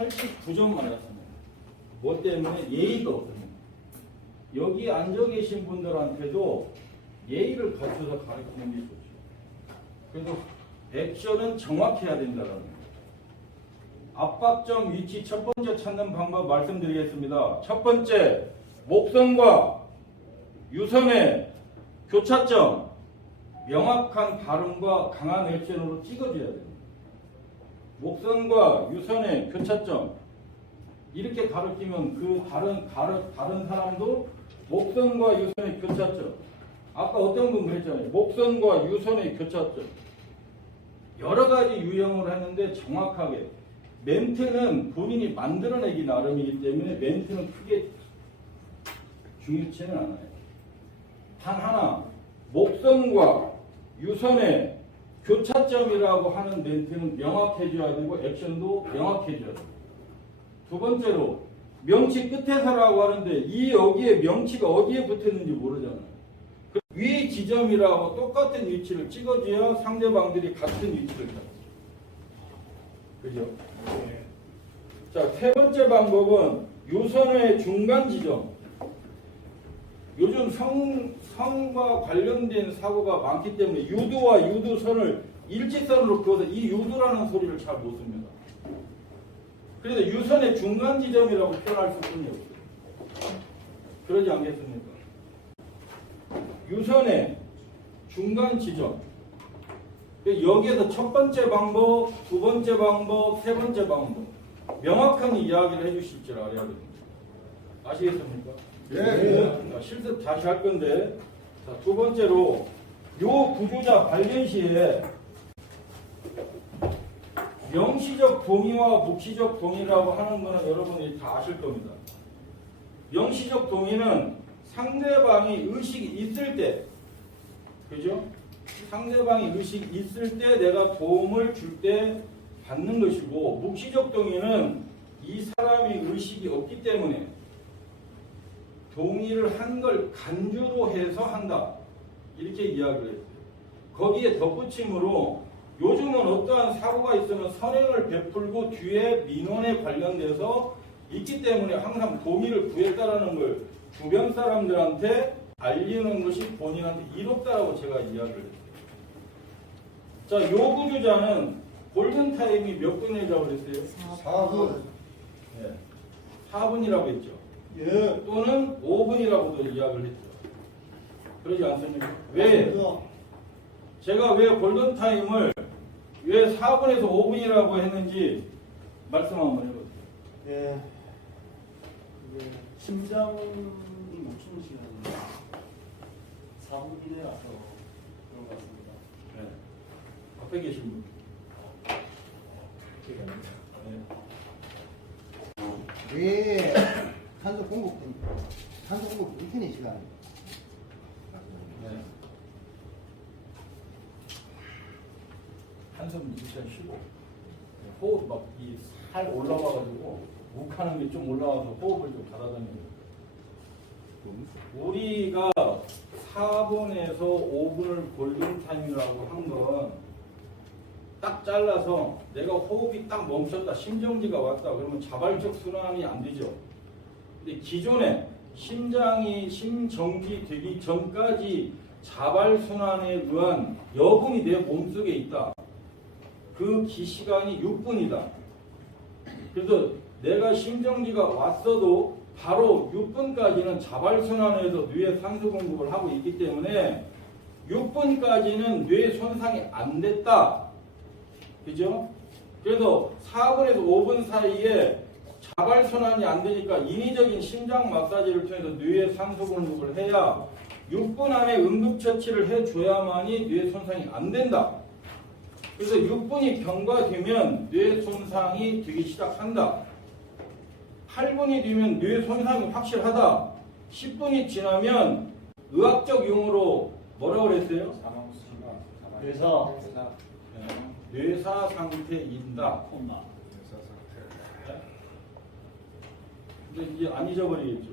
89점 맞았습니다. 뭐 때문에? 예의가 없습니다. 여기 앉아 계신 분들한테도 예의를 갖춰서 가르치는 게 좋죠. 그래서 액션은 정확해야 된다는 거예요. 압박점 위치 첫 번째 찾는 방법 말씀드리겠습니다. 첫 번째, 목선과 유선의 교차점, 명확한 발음과 강한 액션으로 찍어줘야 됩니다. 목선과 유선의 교차점, 이렇게 가르치면 그 다른 사람도 목선과 유선의 교차점. 아까 어떤 분 그랬잖아요. 목선과 유선의 교차점. 여러 가지 유형을 했는데 정확하게. 멘트는 본인이 만들어내기 나름이기 때문에 멘트는 크게 중요치는 않아요. 단 하나, 목선과 유선의 교차점이라고 하는 멘트는 명확해져야 되고 액션도 명확해져야 돼요. 두 번째로, 명치 끝에서라고 하는데 이 여기에 명치가 어디에 붙었는지 모르잖아요. 위 지점이라고 똑같은 위치를 찍어줘야 상대방들이 같은 위치를 잡아요. 그죠? 네. 자, 세 번째 방법은 유선의 중간 지점. 요즘 성과 관련된 사고가 많기 때문에 유도와 유도선을 일직선으로 그어서 이 유도라는 소리를 잘 못 씁니다. 그래서 유선의 중간 지점이라고 표현할 수뿐이 없어요. 그러지 않겠습니까? 유선의 중간 지점. 여기에서 첫 번째 방법, 두 번째 방법, 세 번째 방법 명확한 이야기를 해주실 줄 알아야 됩니다. 아시겠습니까? 네. 실습 다시 할 건데, 자, 두 번째로 요 구조자 발견 시에 명시적 동의와 묵시적 동의라고 하는 거는 여러분들이 다 아실 겁니다. 명시적 동의는 상대방이 의식이 있을 때, 그죠? 상대방이 의식이 있을 때 내가 도움을 줄 때 받는 것이고, 묵시적 동의는 이 사람이 의식이 없기 때문에 동의를 한 걸 간주로 해서 한다. 이렇게 이야기를 했어요. 거기에 덧붙임으로 요즘은 어떠한 사고가 있으면 선행을 베풀고 뒤에 민원에 관련돼서 있기 때문에 항상 동의를 구했다라는 걸 주변 사람들한테 알리는 것이 본인한테 이롭다라고 제가 이야기를 했어요. 자, 요 구조자는 골든타임이 몇 분이라고 그랬어요? 4분. 네. 4분이라고 했죠. 예. 또는 5분이라고도 이야기를 했죠. 그러지 않습니까? 왜? 제가 왜 골든타임을 왜 4분에서 5분이라고 했는지 말씀 한번 해보세요. 예. 심장이 멈추는 시간이 4분 이내라서 그런 것 같습니다. 네. 앞에 계신 분. 왜 산소 공급 불편의 시간? 네. 한숨 2시간 쉬고 호흡 막 이 살 올라와가지고 욱하는 게 좀 올라와서 호흡을 좀 받아다니고. 우리가 4분에서 5분을 골든타임이라고 한 건 딱 잘라서 내가 호흡이 딱 멈췄다, 심정지가 왔다 그러면 자발적 순환이 안 되죠. 근데 기존에 심장이 심정지 되기 전까지 자발 순환에 의한 여분이 내 몸속에 있다. 그 시간이 6분이다. 그래서 내가 심정지가 왔어도 바로 6분까지는 자발 순환에서 뇌에 산소 공급을 하고 있기 때문에 6분까지는 뇌 손상이 안 됐다. 그죠? 그래서 4분에서 5분 사이에 자발 순환이 안 되니까 인위적인 심장 마사지를 통해서 뇌에 산소 공급을 해야 6분 안에 응급처치를 해줘야만이 뇌 손상이 안 된다. 그래서 6분이 경과되면 뇌 손상이 되기 시작한다. 8분이 되면 뇌 손상이 확실하다. 10분이 지나면 의학적 용어로 뭐라고 그랬어요? 그래서 뇌사 상태인다. 근데 이제 안 잊어버리겠죠.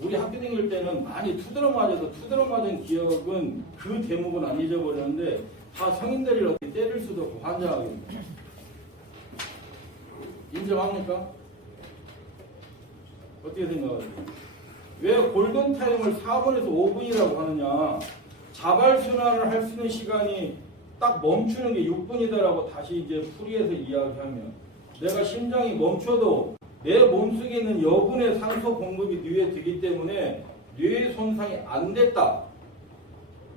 우리 학교 다닐 때는 많이 투드러 맞아서 투드러 맞은 기억은 그 대목은 안 잊어버렸는데 다 성인들이 어떻게 때릴 수도 없고 환장하겠네. 인정합니까? 어떻게 생각하세요? 왜 골든타임을 4분에서 5분이라고 하느냐? 자발순환을 할 수 있는 시간이 딱 멈추는 게 6분이다라고 다시 이제 풀이해서 이야기하면 내가 심장이 멈춰도 내 몸속에 있는 여분의 산소 공급이 뇌에 되기 때문에 뇌 손상이 안 됐다.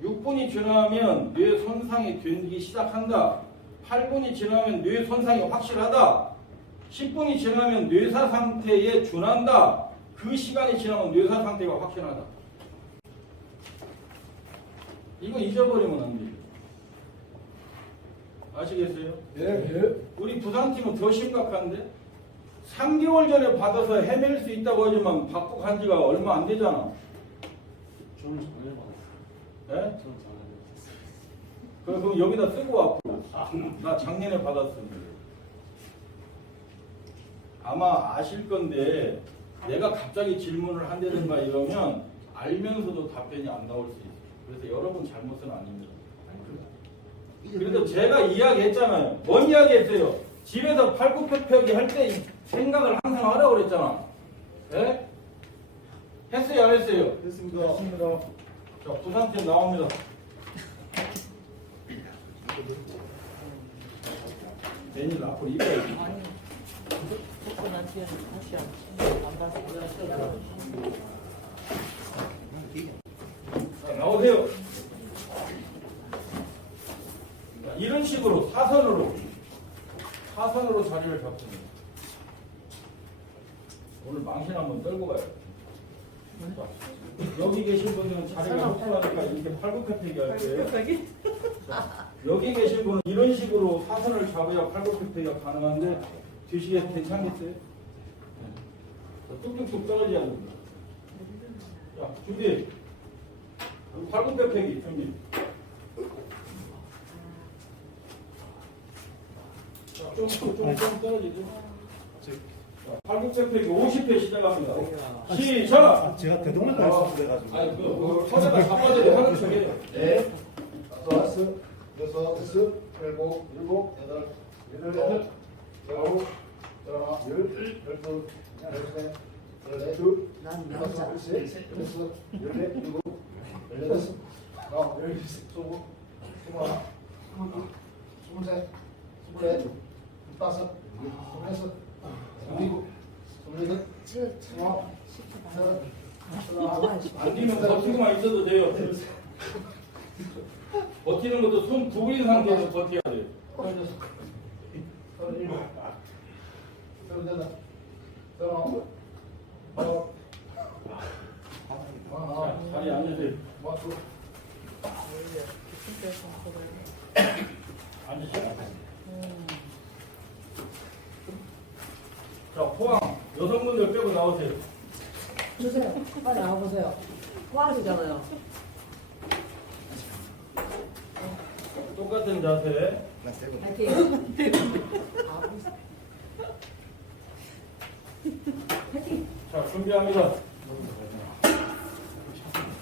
6분이 지나면 뇌 손상이 되기 시작한다. 8분이 지나면 뇌 손상이 확실하다. 10분이 지나면 뇌사 상태에 준한다. 그 시간이 지나면 뇌사 상태가 확실하다. 이거 잊어버리면 안 돼요. 아시겠어요? 예. 우리 부산팀은 더 심각한데 3개월 전에 받아서 헤맬 수 있다고 하지만 받고 간 지가 얼마 안 되잖아. 저는 전화를 받았어요. 예? 저는 전화를 받았어요. 그럼 여기다 쓰고 앞으로. 나 작년에 받았습니다. 아마 아실 건데 내가 갑자기 질문을 한다든가 이러면 알면서도 답변이 안 나올 수 있어요. 그래서 여러분 잘못은 아닙니다. 그래도 제가 이야기했잖아요. 뭔 이야기했어요? 집에서 팔굽혀펴기 할 때 생각을 항상 하라고 그랬잖아. 예? 했어요, 안 했어요? 됐습니다. 자, 부산팀 나옵니다. 괜히 앞으로 입어야지. 아니, 듣고 난 뒤에는 다시 안 봐서 자, 나오세요. 자, 이런 식으로 사선으로 자리를 잡습니다. 오늘 망신 한번 떨고 가요. 자, 여기 계신 분들은 자리가 협소하니까 이렇게 팔굽혀펴기 할 거예요. 여기 계신 분은 이런 식으로 사선을 잡아야 팔굽혀펴기가 가능한데 드시겠어요? 괜찮겠어요? 자, 뚝뚝뚝 떨어져야 됩니다. 자, 준비. 팔굽혀펴기 준비. 자, 좀 떨어지죠. 자, 팔굽혀펴기 50회 시작합니다. 시작. 제가 대동을 갈수 있어가지고. 아니 그 서자가 잡아줘야 하는 척이에요. 네. 다섯, 여섯, 일곱, 여덟, 열여덟, 열아홉, 열하나, 열둘, 열셋, 열넷, 난 열다섯, 남자. 열셋, 열여섯, 열넷, 일곱, 열여섯, 아홉, 열, 스무, 스물하나, 스물둘, 스물셋, 스물넷, 스물다섯, 스물여섯, 스물일곱, 스물여덟, 스물아홉, 스물아홉, 안 되면 버티고만 있어도 돼요. 버티는 것도 손 구부린 상태에서 버텨야 돼요. 서른일곱, 서른여덟, 서른아홉, 아홉, 자, 자리에 앉으세요. 마흔, 앉으세요. 자, 포항 여성분들 빼고 나오세요. 주세요. 빨리 나와보세요. 포항이잖아요. 똑같은 자세. 파이팅. 자, 준비합니다.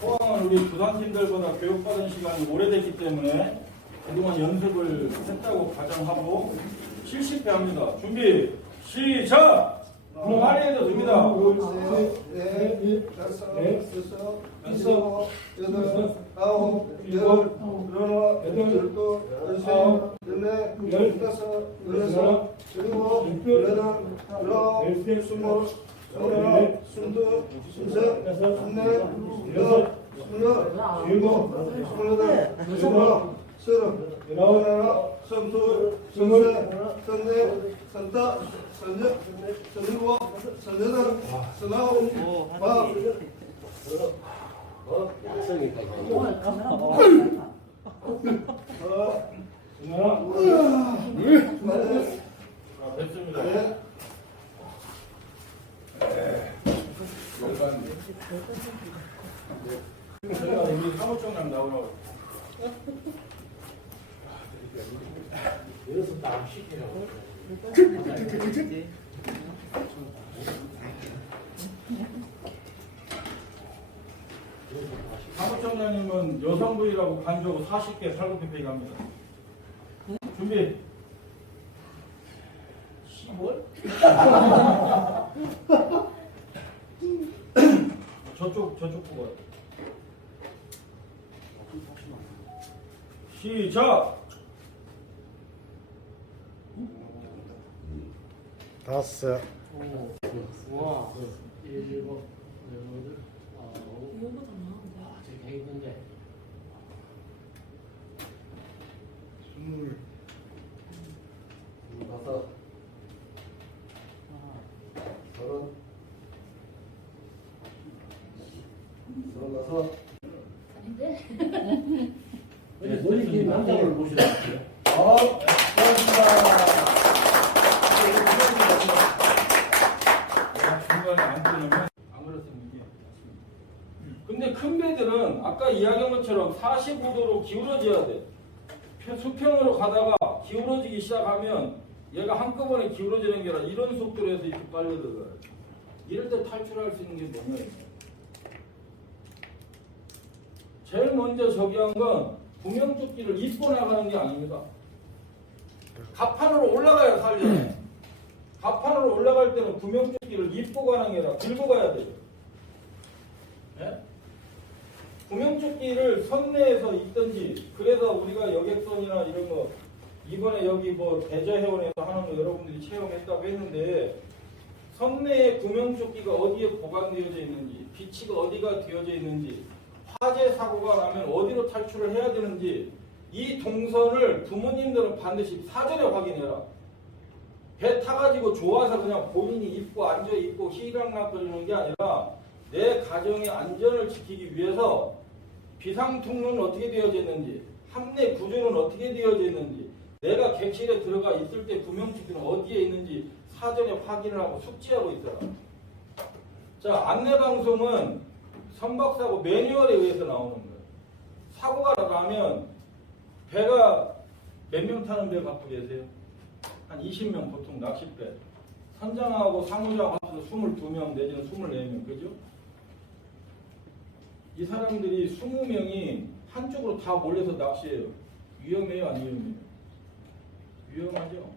포항은 우리 부산팀들보다 교육받은 시간이 오래됐기 때문에 그동안 연습을 했다고 가정하고 70회 합니다. 준비, 시작! 그럼 할애해도 됩니다. 둘, 셋, 넷, 다섯, 여섯, 일곱, 여덟, 아홉, 열, 열하나, 열둘, 열셋, 열넷, 열다섯, 열여섯, 열일곱, 열여덟, 열아홉, 스물, 스물하나, 스물둘, 스물셋, 스물넷, 스물여섯, 스물여덟, 일곱, 스물여덟, 스물아홉, 서른, 열하나, 서른둘, 서른셋, 서른넷, 서른다섯, 서른여섯, 서른일곱, 서른여덟, 서른아홉, 마흔. 오늘 카메라 보고 자, 됐습니다. 저희가 우리 사무총장 나오라고. 사무총장님은 여성부위라고 간주하고 40개 팔굽혀펴기 합니다. 준비. 시뭘? 저쪽 보고. 좀 하시면 안 돼요. 시작. 다섯, 우와. 1, 2, 8, 9, 이거보다 나은데. 아, 되게 힘든데. 스물, 다섯. 서른, 서른다섯. 네, 머리긴 남자를 보시라고요. 고맙습니다. 중간에 안 끊으면 안 그렇으면 이게. 근데 큰 배들은 아까 이야기한 것처럼 45도로 기울어져야 돼. 수평으로 가다가 기울어지기 시작하면 얘가 한꺼번에 기울어지는 게 아니라 이런 속도로 해서 이렇게 빨려 들어가요. 이럴 때 탈출할 수 있는 게 뭐냐. 제일 먼저 저기한 건 구명조끼를 입고 나가는 게 아닙니다. 갑판으로 올라가야 살잖아요. 갑판으로 올라갈 때는 구명조끼를 입고 가는 게 아니라 들고 가야 돼요. 네? 구명조끼를 선내에서 입든지, 그래서 우리가 여객선이나 이런 거 이번에 여기 뭐 대저해원에서 하는 거 여러분들이 체험했다고 했는데, 선내에 구명조끼가 어디에 보관되어져 있는지, 비치가 어디가 되어져 있는지, 화재 사고가 나면 어디로 탈출을 해야 되는지, 이 동선을 부모님들은 반드시 사전에 확인해라. 배 타가지고 좋아서 그냥 본인이 입고 앉아있고 희랑락거리는 게 아니라 내 가정의 안전을 지키기 위해서 비상통로는 어떻게 되어져 있는지, 함내 구조는 어떻게 되어져 있는지, 내가 객실에 들어가 있을 때 구명조끼는 어디에 있는지 사전에 확인을 하고 숙지하고 있어라. 자, 안내방송은 선박사고 매뉴얼에 의해서 나오는 거예요. 사고가 나면 배가 몇 명 타는 배 갖고 계세요? 한 20명 보통 낚싯배. 선장하고 상무장 합쳐서 22명 내지는 24명. 그죠? 이 사람들이 20명이 한쪽으로 다 몰려서 낚시해요. 위험해요? 안 위험해요? 위험하죠?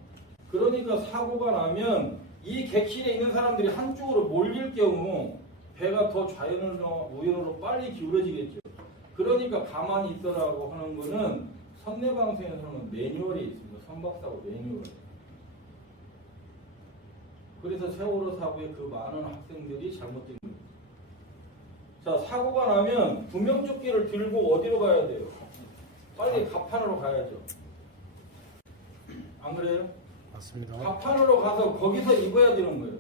그러니까 사고가 나면 이 객실에 있는 사람들이 한쪽으로 몰릴 경우 배가 더 좌연으로 우연으로 빨리 기울어지겠죠. 그러니까 가만히 있더라고 하는 거는 선내방송에서는 매뉴얼이 있습니다. 선박사고 매뉴얼. 그래서 세월호 사고에 그 많은 학생들이 잘못된 거예요. 자, 사고가 나면 구명조끼를 들고 어디로 가야 돼요? 빨리 갑판으로 가야죠. 안 그래요? 맞습니다. 갑판으로 가서 거기서 입어야 되는 거예요.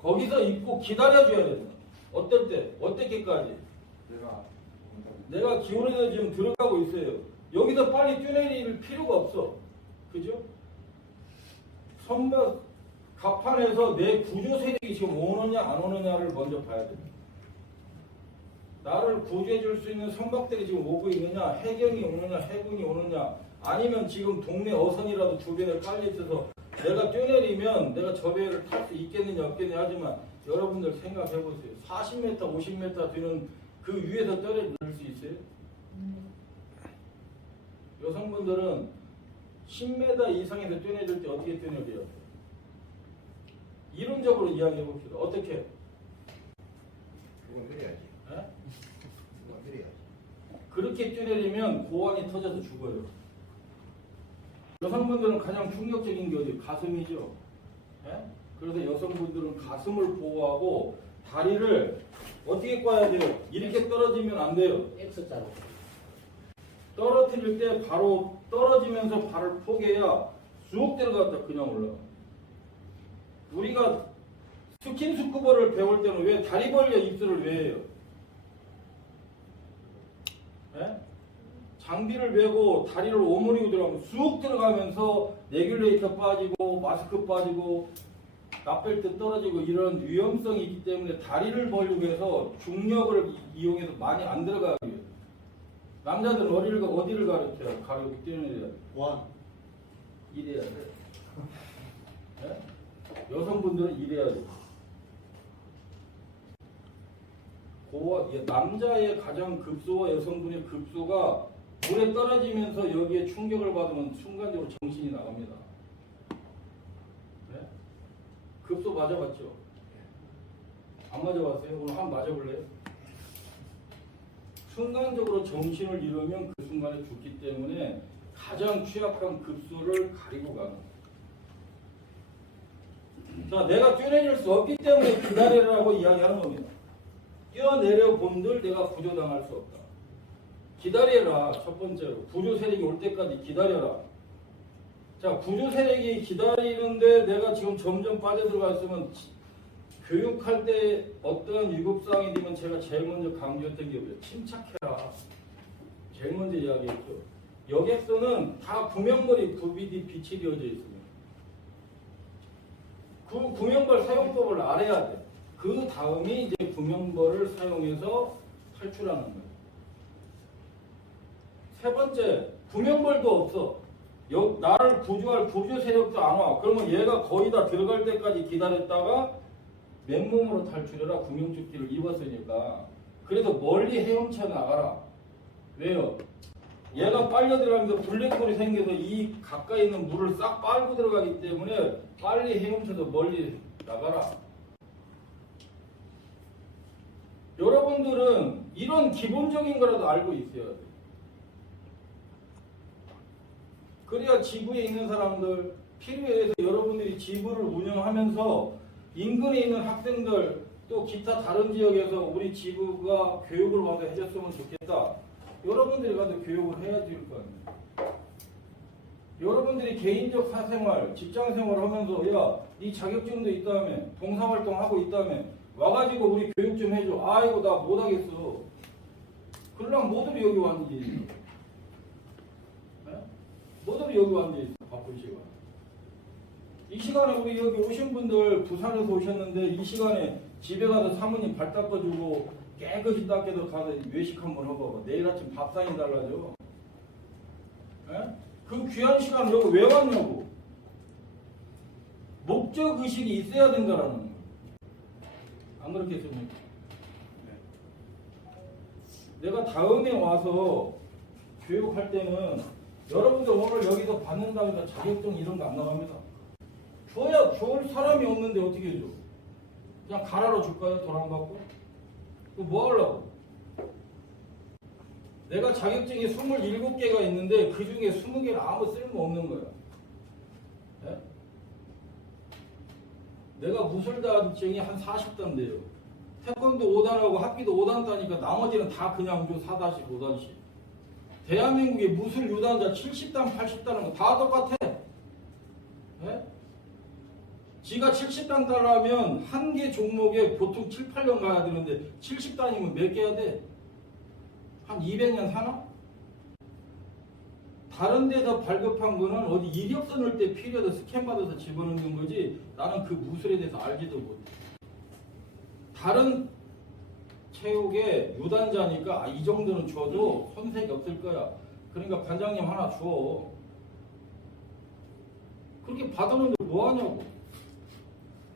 거기서 입고 기다려줘야 돼요. 어떨 때? 어떻게까지? 내가 기울어져 지금 들어가고 있어요. 여기서 빨리 뛰어내릴 필요가 없어. 그죠? 선박 갑판에서 내 구조 세력이 지금 오느냐 안 오느냐를 먼저 봐야 돼요. 나를 구조해 줄 수 있는 선박들이 지금 오고 있느냐, 해경이 오느냐, 해군이 오느냐, 아니면 지금 동네 어선이라도 주변에 깔려 있어서 내가 뛰어내리면 내가 저 배를 탈 수 있겠느냐 없겠느냐 하지만 여러분들 생각해 보세요. 40m, 50m 뒤는 그 위에서 떨어질 수 있어요? 여성분들은 10m 이상에서 뛰어내릴 때 어떻게 뛰어내려요? 이론적으로 이야기해 봅시다. 어떻게? 그건 그래야지. 에? 그건 그래야지. 그렇게 뛰어내리면 고환이 터져서 죽어요. 여성분들은 가장 충격적인 게 어디? 가슴이죠. 에? 그래서 여성분들은 가슴을 보호하고 다리를 어떻게 꽈야 돼요? 이렇게 떨어지면 안 돼요. X자로. 떨어뜨릴 때 바로 떨어지면서 발을 포개야 쑥 들어갔다 그냥 올라가. 우리가 스킨스쿠버를 배울 때는 왜 다리 벌려 입술을 왜 해요? 에? 장비를 메고 다리를 오므리고 들어가면 쑥 들어가면서 레귤레이터 빠지고 마스크 빠지고 납벨트 떨어지고 이런 위험성이 있기 때문에 다리를 벌리고 해서 중력을 이용해서 많이 안 들어가요. 남자들은 어디를 가르쳐요? 가르고 뛰어내려야 돼. 원. 이래야 돼. 네? 여성분들은 이래야 돼. 남자의 가장 급소와 여성분의 급소가 물에 떨어지면서 여기에 충격을 받으면 순간적으로 정신이 나갑니다. 네? 급소 맞아봤죠? 안 맞아봤어요? 오늘 한번 맞아볼래요? 순간적으로 정신을 잃으면 그 순간에 죽기 때문에 가장 취약한 급소를 가리고 가는 거예요. 자, 내가 뛰어내릴 수 없기 때문에 기다리라고 이야기하는 겁니다. 뛰어내려 본들 내가 구조당할 수 없다. 기다려라. 첫 번째로 구조 세력이 올 때까지 기다려라. 자, 구조 세력이 기다리는데 내가 지금 점점 빠져들어가 있으면 교육할 때 어떤 위급상황이 되면 제가 제일 먼저 강조했던 게 뭐예요? 침착해라. 제일 먼저 이야기했죠. 여객선은 다 구명벌이 VBD 빛이 되어져 있습니다. 그 구명벌 사용법을 알아야 돼. 그 다음이 이제 구명벌을 사용해서 탈출하는 거예요. 세 번째, 구명벌도 없어. 나를 구조할 구조 세력도 안 와. 그러면 얘가 거의 다 들어갈 때까지 기다렸다가 맨몸으로 탈출해라. 구명조끼를 입었으니까. 그래서 멀리 헤엄쳐 나가라. 왜요? 얘가 빨려 들어가면서 블랙홀이 생겨서 이 가까이 있는 물을 싹 빨고 들어가기 때문에 빨리 헤엄쳐서 멀리 나가라. 여러분들은 이런 기본적인 거라도 알고 있어야 돼요. 그래야 지구에 있는 사람들 필요에 의해서 여러분들이 지구를 운영하면서 인근에 있는 학생들 또 기타 다른 지역에서 우리 지구가 교육을 와서 해줬으면 좋겠다. 여러분들이 가서 교육을 해야 될 거 아니에요. 여러분들이 개인적 사생활, 직장생활을 하면서 야, 이 자격증도 있다며, 봉사활동하고 있다며 와가지고 우리 교육 좀 해줘. 아이고 나 못하겠어. 그러려면 모두를 여기 왔는지. 모두를 여기 왔는지 바쁜 시간. 이 시간에 우리 여기 오신 분들 부산에서 오셨는데 이 시간에 집에 가서 사모님 발 닦아주고 깨끗이 닦여서 가서 외식 한번 해봐봐. 내일 아침 밥상이 달라져. 에? 그 귀한 시간을 여기 왜 왔냐고. 목적의식이 있어야 된다라는 거예요. 안 그렇겠습니까? 내가 다음에 와서 교육할 때는 여러분들 오늘 여기서 받는다고 해서 자격증 이런 거 안 나갑니다. 줘야 줄 사람이 없는데 어떻게 해줘? 그냥 가라로 줄까요? 돈 안 받고? 뭐 하려고? 내가 자격증이 27개가 있는데 그 중에 20개는 아무 쓸모 없는 거야. 네? 내가 무술자격증이 한 40단인데요. 태권도 5단하고 합기도 5단 따니까 나머지는 다 그냥 4단씩 5단씩. 대한민국의 무술 유단자 70단 80단은 다 똑같아. 네? 지가 70단 따라하면 한 개 종목에 보통 7, 8년 가야 되는데 70단이면 몇 개 해야 돼? 한 200년 사나? 다른 데서 발급한 거는 어디 이력서 넣을 때 필요해서 스캔 받아서 집어넣는 거지 나는 그 무술에 대해서 알지도 못해. 다른 체육의 유단자니까 이 정도는 줘도 손색이 없을 거야. 그러니까 관장님 하나 줘. 그렇게 받아놓는데 뭐 하냐고.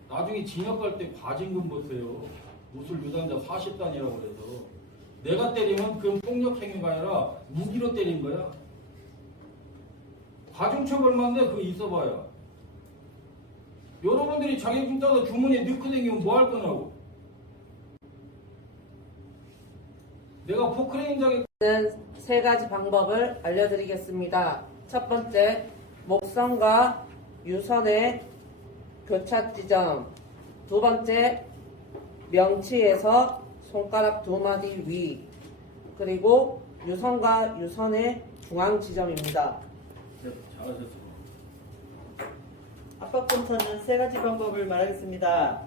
나중에 징역 갈 때 과징금 보세요. 무술 유단자 40단이라고 그래서 내가 때리면 그건 폭력 행위가 아니라 무기로 때린 거야. 가중처벌만 돼. 그거 있어봐야. 여러분들이 자격증 따서 주머니에 넣고 다니면 뭐 할 거냐고. 내가 포크레인 자격 세 가지 방법을 알려드리겠습니다. 첫 번째, 목선과 유선의 교차 지점. 두 번째, 명치에서 손가락 2마디 위. 그리고 유선과 유선의 중앙 지점입니다. 잘하셨어. 압박검사는 세 가지 방법을 말하겠습니다.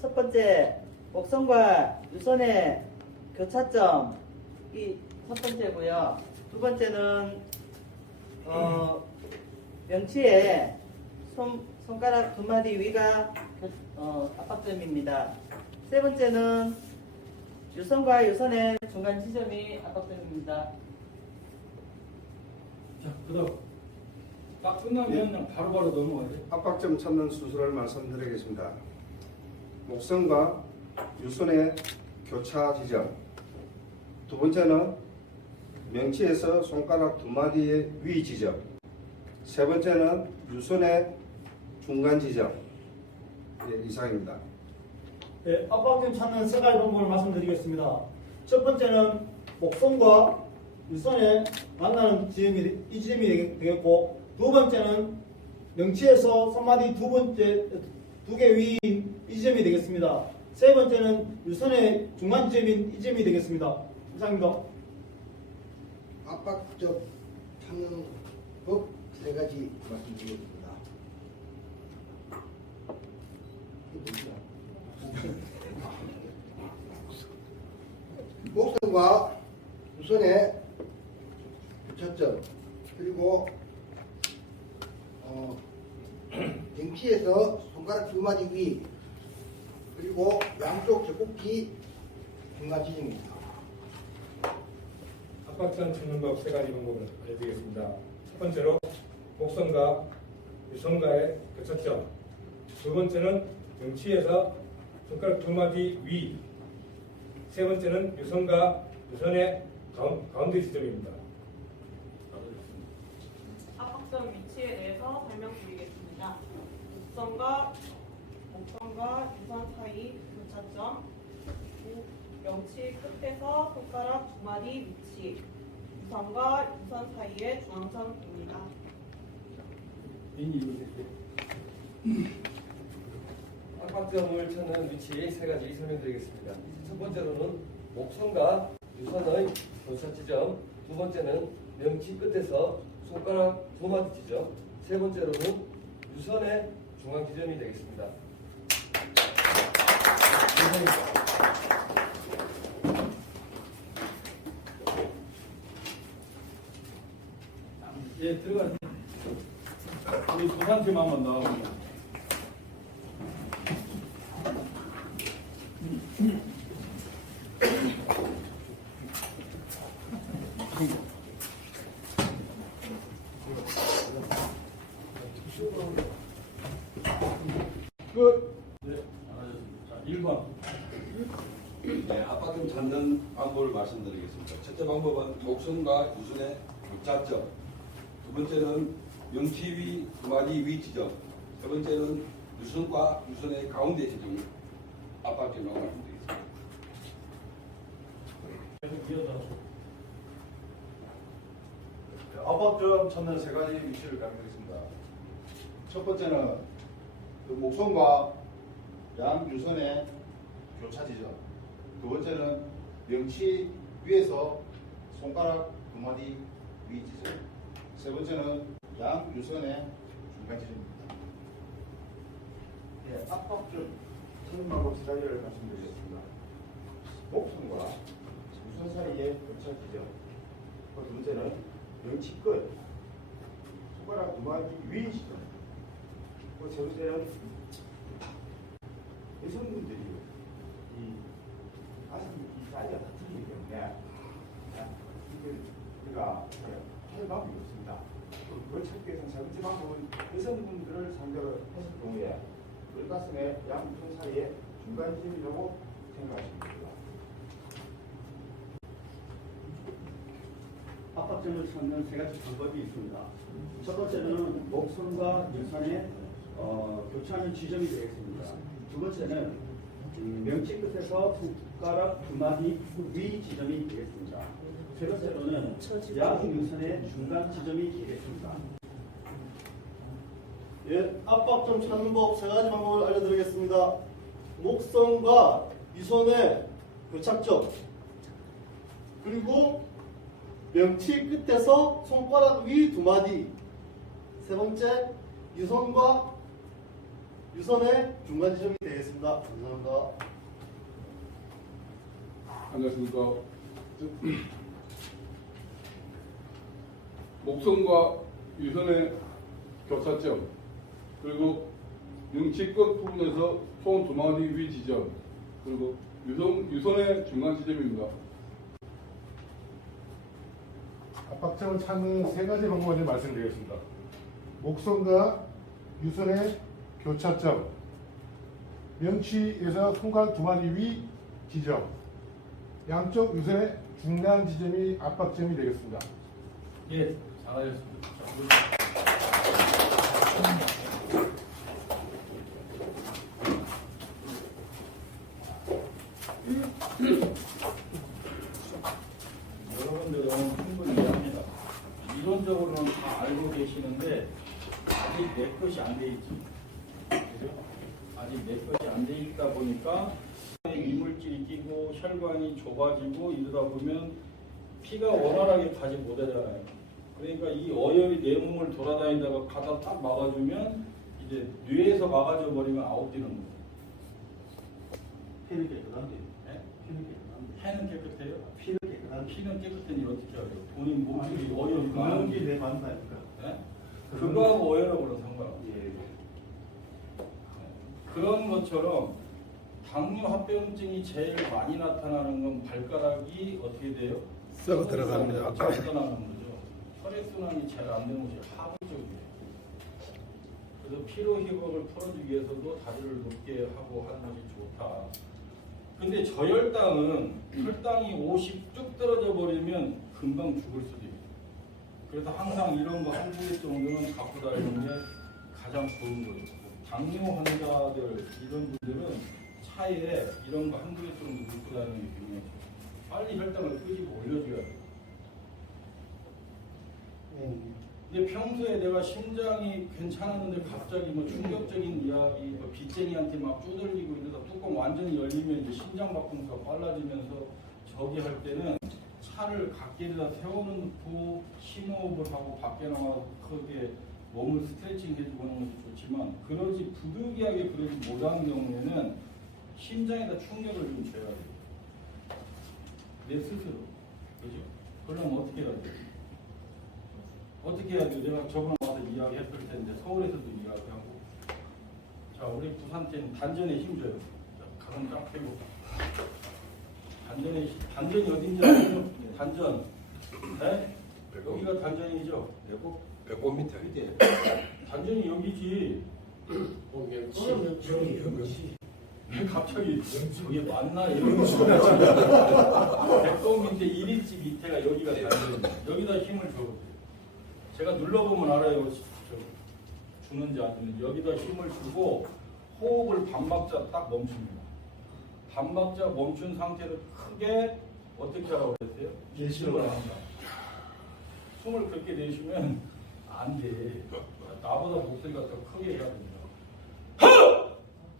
첫 번째, 목선과 유선의 교차점이 첫 번째고요. 두 번째는 명치에 손가락 2마디 위가 압박점입니다. 세 번째는 유선과 유선의 중간 지점이 압박점입니다. 자, 그다음 딱 끝나면 그냥 바로바로 넘어가야 돼. 압박점 찾는 수술을 말씀드리겠습니다. 목선과 유선의 교차 지점. 두 번째는 명치에서 손가락 2마디의 위 지점. 세 번째는 유선의 중간 지점. 예, 이상입니다. 네, 압박점 찾는 세 가지 방법을 말씀드리겠습니다. 첫 번째는 목선과 유선에 만나는 지점이 이 지점이 되겠고, 두 번째는 명치에서 손마디 두 개 위인 이 지점이 되겠습니다. 세 번째는 유선의 중간 지점인 이 지점이 되겠습니다. 이상입니다. 압박적 찾는 법 세 가지 말씀드리겠습니다. 이게 뭐죠? 목선과 유선의 교차점, 그리고 댕치에서 손가락 두 마디 위, 그리고 양쪽 젖꼭지 중간 지점입니다. 압박점 찾는 법 세 가지 방법을 알려드리겠습니다. 첫 번째로 목선과 유선과의 교차점, 두 번째는 명치에서 손가락 두 마디 위, 세 번째는 유선과 유선의 가운데 지점입니다. 압박점 위치에 대해서 설명드리겠습니다. 목선과 유선 사이 교차점, 명치 끝에서 손가락 두 마디 위치, 유선과 유선 사이의 중앙점입니다. 압박점을 찾는 위치 세 가지 설명드리겠습니다. 첫 번째로는 목선과 유선의 교차 지점, 두 번째는 명치 끝에서 손가락 두 마디 지점, 세 번째로는 유선의 중앙 지점이 되겠습니다. 예, 들어가. 우리 부산팀 한번 나와보자. 끝. 네, 잘하셨습니다. 자, 1번. 네, 압박점 찾는 방법을 말씀드리겠습니다. 첫째 방법은 목선과 유선의 교차점, 두 번째는 명치 위 두 마디 위 지점, 세 번째는 유선과 유선의 가운데 지점이 압박점이라고 말씀드리겠습니다. 압박점 찾는 세 가지 위치를 강조하겠습니다. 첫 번째는 그 목선과 양 유선의 교차 지점, 두 번째는 명치 위에서 손가락 두 마디 위 지점, 세 번째는 양 유선의 중간 지점입니다. 예, 압박점 찾는 방법 세 가지를 말씀드리겠습니다. 목선과 유선 사이의 교차 지점, 두 번째는 명치 끝 손가락 두 마디 위 지점, 세 번째는 여성분들이 이 가슴 이 사이가 다 틀리기 때문에 우리가 할 방법이 없습니다. 그걸 찾기 위해서는 세 번째 방법은 여성분들을 상대로 했을 경우에 우리 가슴의 양 유선 사이의 중간 지점이라고 생각하시면 됩니다. 압박점을 찾는 세 가지 방법이 있습니다. 첫 번째는 목선과 유선의 교차하는 지점이 되겠습니다. 두 번째는 명치 끝에서 손가락 두 마디 위 지점이 되겠습니다. 세 번째로는 양 유선의 중간 지점이 되겠습니다. 예, 압박점 찾는 법 세 가지 방법을 알려드리겠습니다. 목선과 유선의 교차점, 그리고 명치 끝에서 손가락 위 두 마디, 세 번째 유선과 유선의 중간 지점이 되겠습니다. 감사합니다. 안녕하십니까. 목선과 유선의 교차점, 그리고 명치 끝 부분에서 손 두 마디 위 지점, 그리고 유선의 중간 지점입니다. 압박점을 찾는 세 가지 방법을 말씀드리겠습니다. 목선과 유선의 교차점, 명치에서 손가락 두 마디 위 지점, 양쪽 유선의 중간 지점이 압박점이 되겠습니다. 예, 잘하셨습니다. 이론적으로는 다 알고 계시는데 아직 내 것이 안 돼 있지. 그죠? 아직 내 것이 안 돼 있다 보니까 이물질이 끼고 혈관이 좁아지고 이러다 보면 피가 원활하게 가지 못하잖아요. 그러니까 이 어혈이 내 몸을 돌아다니다가 가다 딱 막아주면 이제 뇌에서 막아줘 버리면 아웃되는 거예요. 피는 깨끗한데. 네? 피는 깨끗한데. 해는 깨끗해요? 피는 깨끗한데. 피는 깨끗한지 어떻게 알아요? 본인 몸속에 어혈이 그런 많은지. 게 내 만다니까. 네? 그거하고 어혈하고는 상관없어요. 예. 그런 것처럼 당뇨 합병증이 제일 많이 나타나는 건 발가락이 어떻게 돼요? 썩어 들어갑니다. 젖어나는 거죠. 혈액순환이 잘 안 되는 것이 하부 쪽이에요. 그래서 피로 회복을 풀어주기 위해서도 다리를 높게 하고 하는 것이 좋다. 근데 저혈당은 혈당이 50 쭉 떨어져 버리면 금방 죽을 수도 있어요. 그래서 항상 이런 거 한두 개 정도는 갖고 다니는 게 가장 좋은 거예요. 당뇨 환자들 이런 분들은 차에 이런 거 한두 개 정도 넣고 다니는 게 중요해요. 빨리 혈당을 끄집어 올려줘야 돼요. 근데 평소에 내가 심장이 괜찮았는데 갑자기 뭐 충격적인 이야기, 뭐 빚쟁이한테 막 두들리고 이러다 뚜껑 완전히 열리면 이제 심장 박동수가 빨라지면서 저기 할 때는 차를 갓길에다 세워놓고 심호흡을 하고 밖에 나와서 크게 몸을 스트레칭 해주고 하는 것이 좋지만 그러지 부득이하게 그러지 못하는 경우에는 심장에다 충격을 좀 줘야 돼요. 내 스스로. 그죠? 그러면 어떻게 해야 돼요? 어떻게 해야 돼요? 내가 저번에 와서 이야기했을 텐데 서울에서도 이야기하고 자 우리 부산 때는 단전에 힘줘요. 가슴 쫙 펴고 단전이 어딘지 아세요? 단전. 네? 여기가 단전이죠? 배꼽 밑에. 단전이 여기지. 왜 갑자기 저게 맞나 이런 거 배꼽 밑에 1인치 밑에가 여기가 단전입니다. 여기다 힘을 줘. 제가 눌러보면 알아요. 주는지 안 주는지. 여기다 힘을 주고 호흡을 반박자 딱 멈춥니다. 반박자 멈춘 상태로 크게 어떻게 하라고 그랬어요? 일심을 한다. 숨을 그렇게 내쉬면 안 돼. 나보다 목소리가 더 크게 해야 됩니다.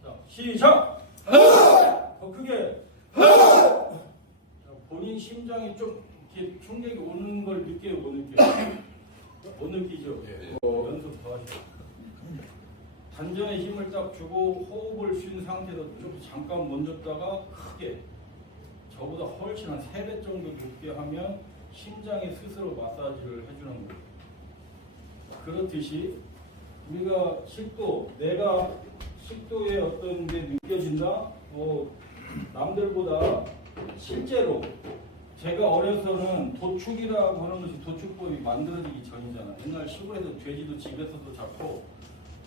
자, 시작! 더 크게! 자, 본인 심장이 좀 이렇게 충격이 오는 걸 느껴요, 못 느껴요? 못 느끼죠? 연습 더 하시죠. 단전에 힘을 딱 주고 호흡을 쉰 상태로 좀 잠깐 멈췄다가 크게 저보다 훨씬 한 3배 정도 높게 하면 심장이 스스로 마사지를 해주는 거예요. 그렇듯이 우리가 식도, 내가 식도에 어떤 게 느껴진다? 남들보다 실제로 제가 어려서는 도축이라고 하는 것이 도축법이 만들어지기 전이잖아. 옛날 시골에서 돼지도 집에서도 잡고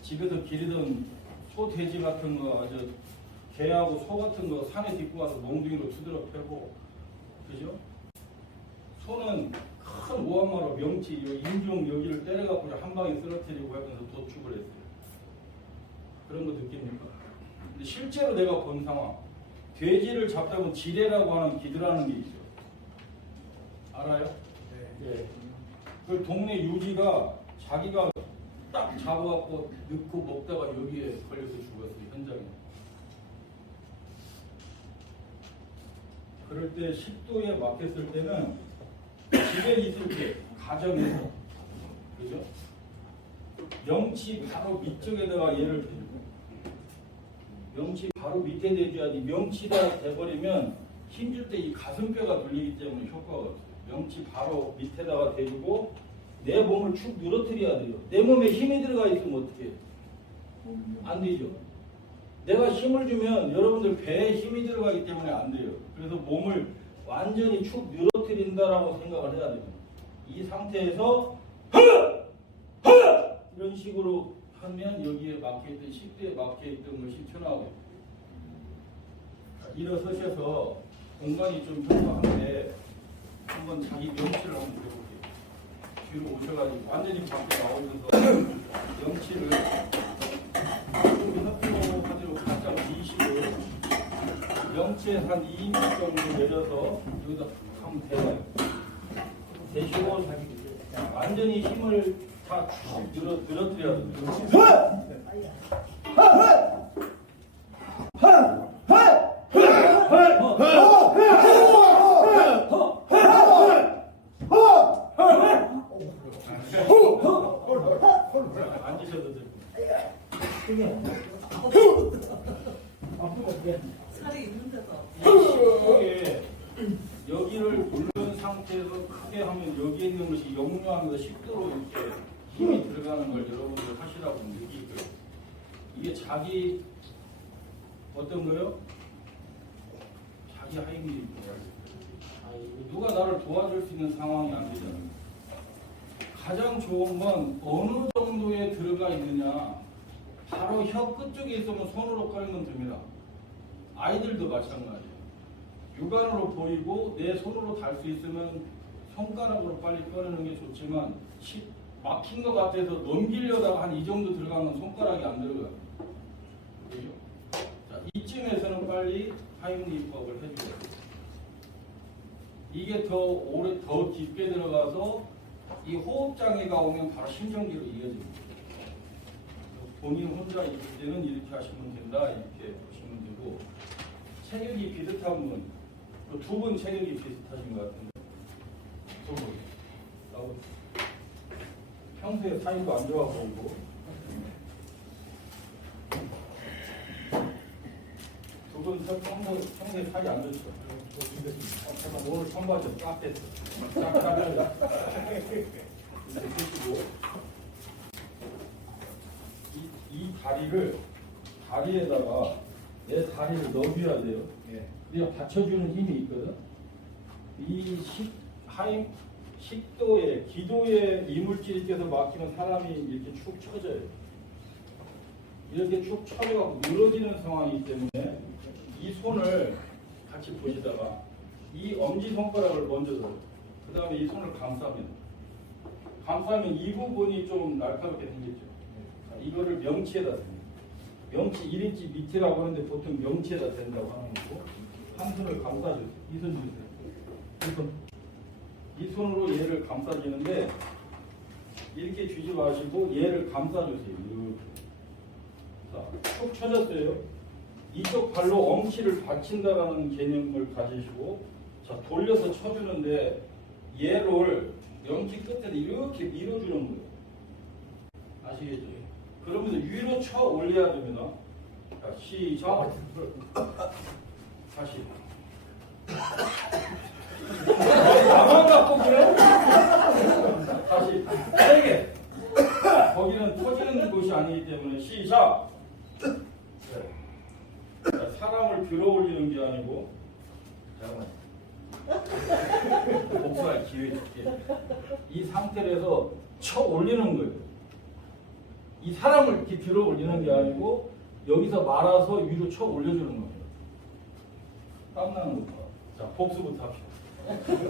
집에서 기르던 소, 돼지 같은 거 아주 개하고 소 같은 거 산에 딛고 와서 몽둥이로 두드려 패고 그죠? 소는 큰 오한마로 명치 인중 여기를 때려갖고 한 방에 쓰러뜨리고 하면서 도축을 했어요. 그런 거 느낍니까? 근데 실제로 내가 본 상황 돼지를 잡다 보면 지뢰라고 하는 기드라는 게 있죠. 알아요? 네. 그 동네 유지가 자기가 딱 잡아갖고 넣고 먹다가 여기에 걸려서 죽었어요. 현장에. 그럴 때 식도에 막혔을 때는 집에 있을 때 가정에서 그죠? 명치 바로 밑쪽에다가 얘를 대고 명치 바로 밑에 대줘야지 명치가 돼버리면 힘줄 때 이 가슴뼈가 눌리기 때문에 효과가 없어요. 명치 바로 밑에다가 대주고 내 몸을 축 늘어뜨려야 돼요. 내 몸에 힘이 들어가 있으면 어떻게 해요? 안 되죠. 내가 힘을 주면 여러분들 배에 힘이 들어가기 때문에 안 돼요. 그래서 몸을 완전히 축 늘어뜨린다라고 생각을 해야 됩니다. 이 상태에서 이런 식으로 하면 여기에 막혀있던 식도에 막혀있던 것이 튀어나오게 됩니다. 일어서셔서 공간이 좀 협소한데 한번 자기 명치를 한번 해볼게요. 뒤로 오셔가지고 완전히 밖에 나오셔서 명치를 좀 협소하도록 살짝 미시고 명치에 한 2mm 정도 내려서 여기다 한번 대봐요. 대시고 완전히 힘을 다 늘어뜨려야 됩니다. 앉으셔도 됩니다. 살이 있는데도. 이게 여기를 누른 상태에서 크게 하면 여기에 있는 것이 역류하면서 식도로 이렇게 힘이 들어가는 걸 여러분들 하시라고 느낄 거예요. 이게 자기 어떤 거요? 자기 하임이 누가 나를 도와줄 수 있는 상황이 안 되잖아요. 가장 좋은 건 어느 정도에 들어가 있느냐. 바로 혀 끝쪽에 있으면 손으로 꺼내면 됩니다. 아이들도 마찬가지예요. 육안으로 보이고 내 손으로 달 수 있으면 손가락으로 빨리 꺼내는 게 좋지만 막힌 것 같아서 넘기려다가 한 이 정도 들어가면 손가락이 안 들어가요. 그죠? 자, 이쯤에서는 빨리 하임리법을 해줘야 돼요. 이게 더 오래 더 깊게 들어가서 이 호흡장애가 오면 바로 심정기로 이어집니다. 본인 혼자 있을 때는 이렇게 하시면 된다, 이렇게 보시면 되고, 체격이 비슷한 분, 두 분 체격이 비슷하신 것 같은데, 두 분. 나오고 평소에 사이도 안 좋아 보이고, 두 분 평소에 사이 안 좋죠. 오늘 선발이 딱 됐어. 이 다리에다가 내 다리를 넣어줘야 돼요. 그냥 받쳐주는 힘이 있거든. 이 식도에, 기도에 이물질이 껴서 막히면 사람이 이렇게 축 처져요. 이렇게 축 처져갖고 늘어지는 상황이기 때문에 이 손을 같이 보시다가 이 엄지손가락을 먼저 넣어요. 그 다음에 이 손을 감싸면 이 부분이 좀 날카롭게 생겼죠. 자, 이거를 명치에다 댑니다. 명치 1인치 밑이라고 하는데 보통 명치에다 댄다고 하는 거고, 한 손을 감싸주세요. 이 손 주세요. 이 손으로 얘를 감싸주는데 이렇게 주지 마시고 얘를 감싸주세요. 이렇게. 자, 쭉 쳐졌어요. 이쪽 발로 엉치를 받친다라는 개념을 가지시고, 자, 돌려서 쳐주는데 얘를 명치 끝에다 이렇게 밀어주는 거예요. 아시겠죠? 그러면서 위로 쳐 올려야 됩니다. 자, 시작. 다시. 나만 갖고 그래? 다시. 세게. 거기는 터지는 곳이 아니기 때문에 시작. 자, 사람을 들어 올리는 게 아니고, 잠깐만. 복수할 기회 줄게. 이 상태에서 쳐 올리는 거예요. 이 사람을 이렇게 들어 올리는 게 아니고 여기서 말아서 위로 쳐 올려주는 겁니다. 땀나는 거 봐. 자, 복수부터 합시다.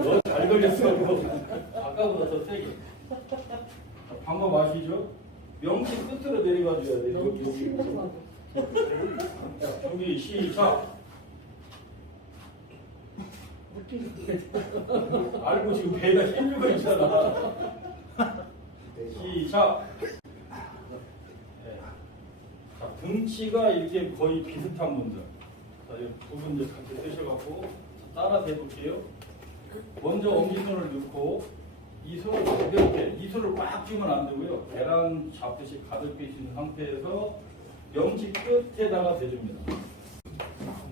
너 잘 걸렸어. 아까보다 더 세게. 자, 방법 아시죠? 명치 끝으로 내려가줘야 돼요. 여기. 자, 준비 시작. 알고 지금 배가 힘주고 있잖아. 시작. 네. 자, 등치가 이렇게 거의 비슷한 분들. 자, 두 분 이제 같이 쓰셔갖고 따라 대볼게요. 먼저 엄지손을 넣고 이 손을 가볍게, 이 손을 꽉 쥐면 안 되고요. 계란 잡듯이 가볍게 있는 상태에서 명치 끝에다가 대줍니다.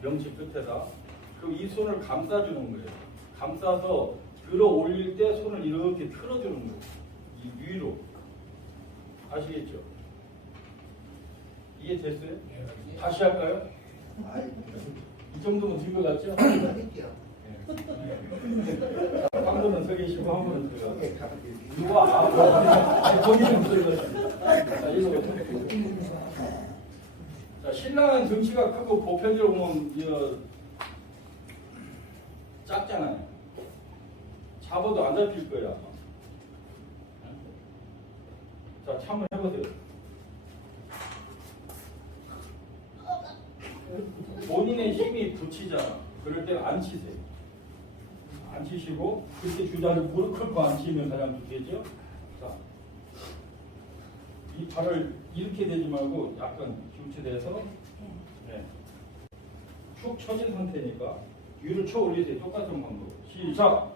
명치 끝에다. 그럼 이 손을 감싸주는 거예요. 감싸서 들어 올릴 때 손을 이렇게 틀어주는 거예요. 이 위로. 아시겠죠? 이해됐어요? 다시 할까요? 이 정도면 된 것 같죠? 한 분은 서 계시고 한 분은 들어가. 누가 거기는 들어가. 자, 신랑은 등치가 크고 보편적으로 보면 작잖아요. 잡아도 안 잡힐 거예요, 아마. 자, 한번 해보세요. 본인의 힘이 붙이잖아. 그럴 때는 안 치세요. 안 치시고, 그렇게 주저앉아 무릎 꿇고 안 치면 가장 좋겠죠? 발을 이렇게 대지 말고 약간 교체돼서 네. 쭉 처진 상태니까 위로 쳐 올리세요. 똑같은 방법. 시작.